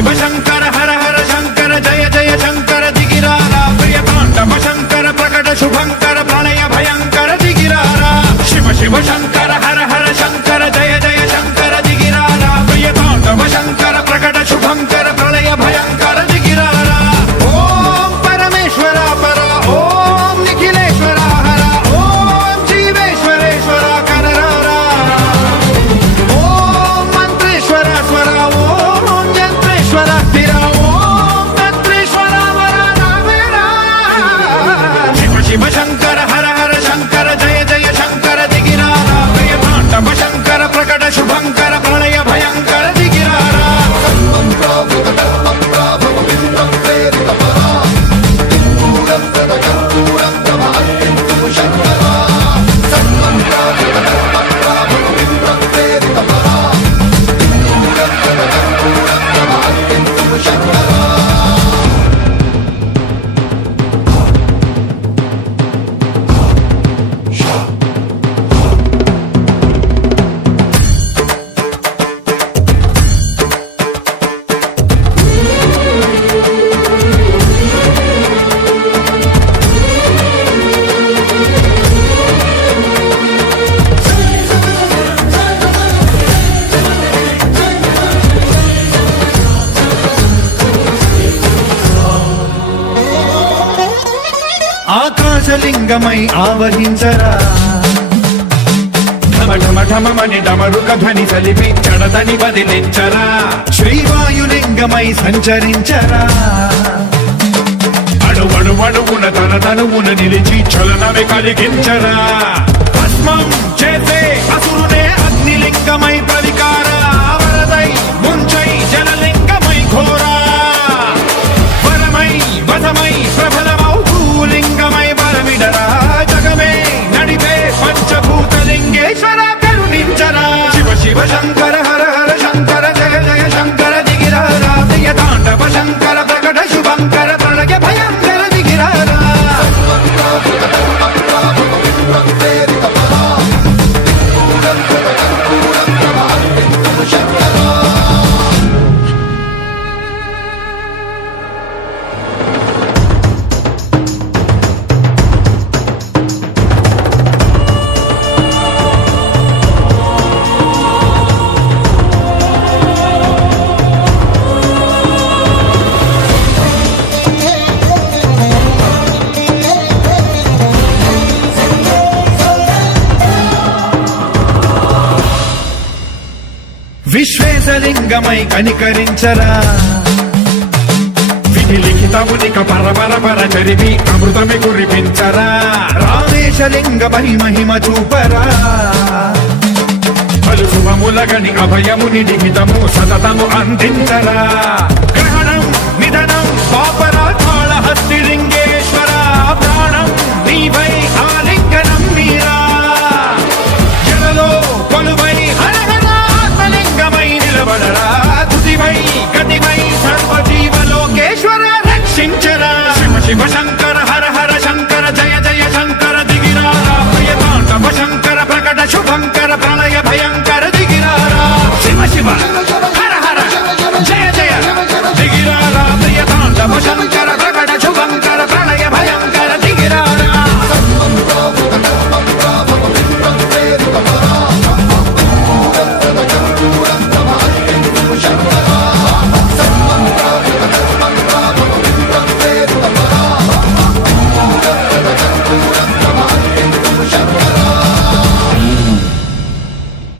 శివ శంకర హర హర శంకర జయ జయ శంకర దిగిరారా ప్రియ తాండవ శంకర ప్రకట శుభంకర ప్రళయ భయంకర దిగిరారా శివ శివ శంకర హర హర శంకర జయ జయ శంకర దిగిరారా ప్రియ తాండవ శంకర ప్రకట శుభంకర ప్రళయ భయంకర దిగిరారా ఓం పరమేశ్వర పర ఓం నిఖిలేశ్వర హర ఓం జీవేశ్వరేశ్వర కరరారా ఓం మంత్రేశ్వర స్వర ఓం యంత్రేశ్వర స్థిర ఓం తంత్రేశ్వర వర నావేరా శివ శివ శంకర హర హర శంకర జయ జయ శంకర దిగిరారా ప్రియ తాండవ శంకర ప్రకట శుభంకర ప్రళయ భయంకర దిగిరారా ఆకాశలింగమై ఆవహించరా ఢమ ఢమ ఢమమని డమరుక ధ్వని సలిపి చడదని వదిలించరా శ్రీవాయులింగమై సంచరించరా అణువణువున తన తనువున నిలిచి చలనమే కలిగించరా భస్మం చేసే అసురునే అగ్నిలింగమై ప్రవికార వరదై ముంచై జలలింగమై ఘోరా వరమై వధమై ప్రబలమౌ భూలింగమై బలమిడరా జగమే నడిపే పంచభూతలింగేశ్వర కరుణించరా శివ శివ శంకర హర హర శంకర జయ జయ శంకర దిగిరారా ప్రియ తాండవ శంకర ప్రకట శుభంకర ప్రళయ భయంకర దిగిరారా విశ్వేశలింగమై కనికరించరా విధి లిఖితమునిక పరపర పర చరివి అమృతమి కురిపించరా రామేశలింగమై మహిమ చూపరా పలు శుభములగని అభయముని లిఖితము సతతము అందించరా గ్రహణం నిధనం పాపరా కాళహస్తి లింగే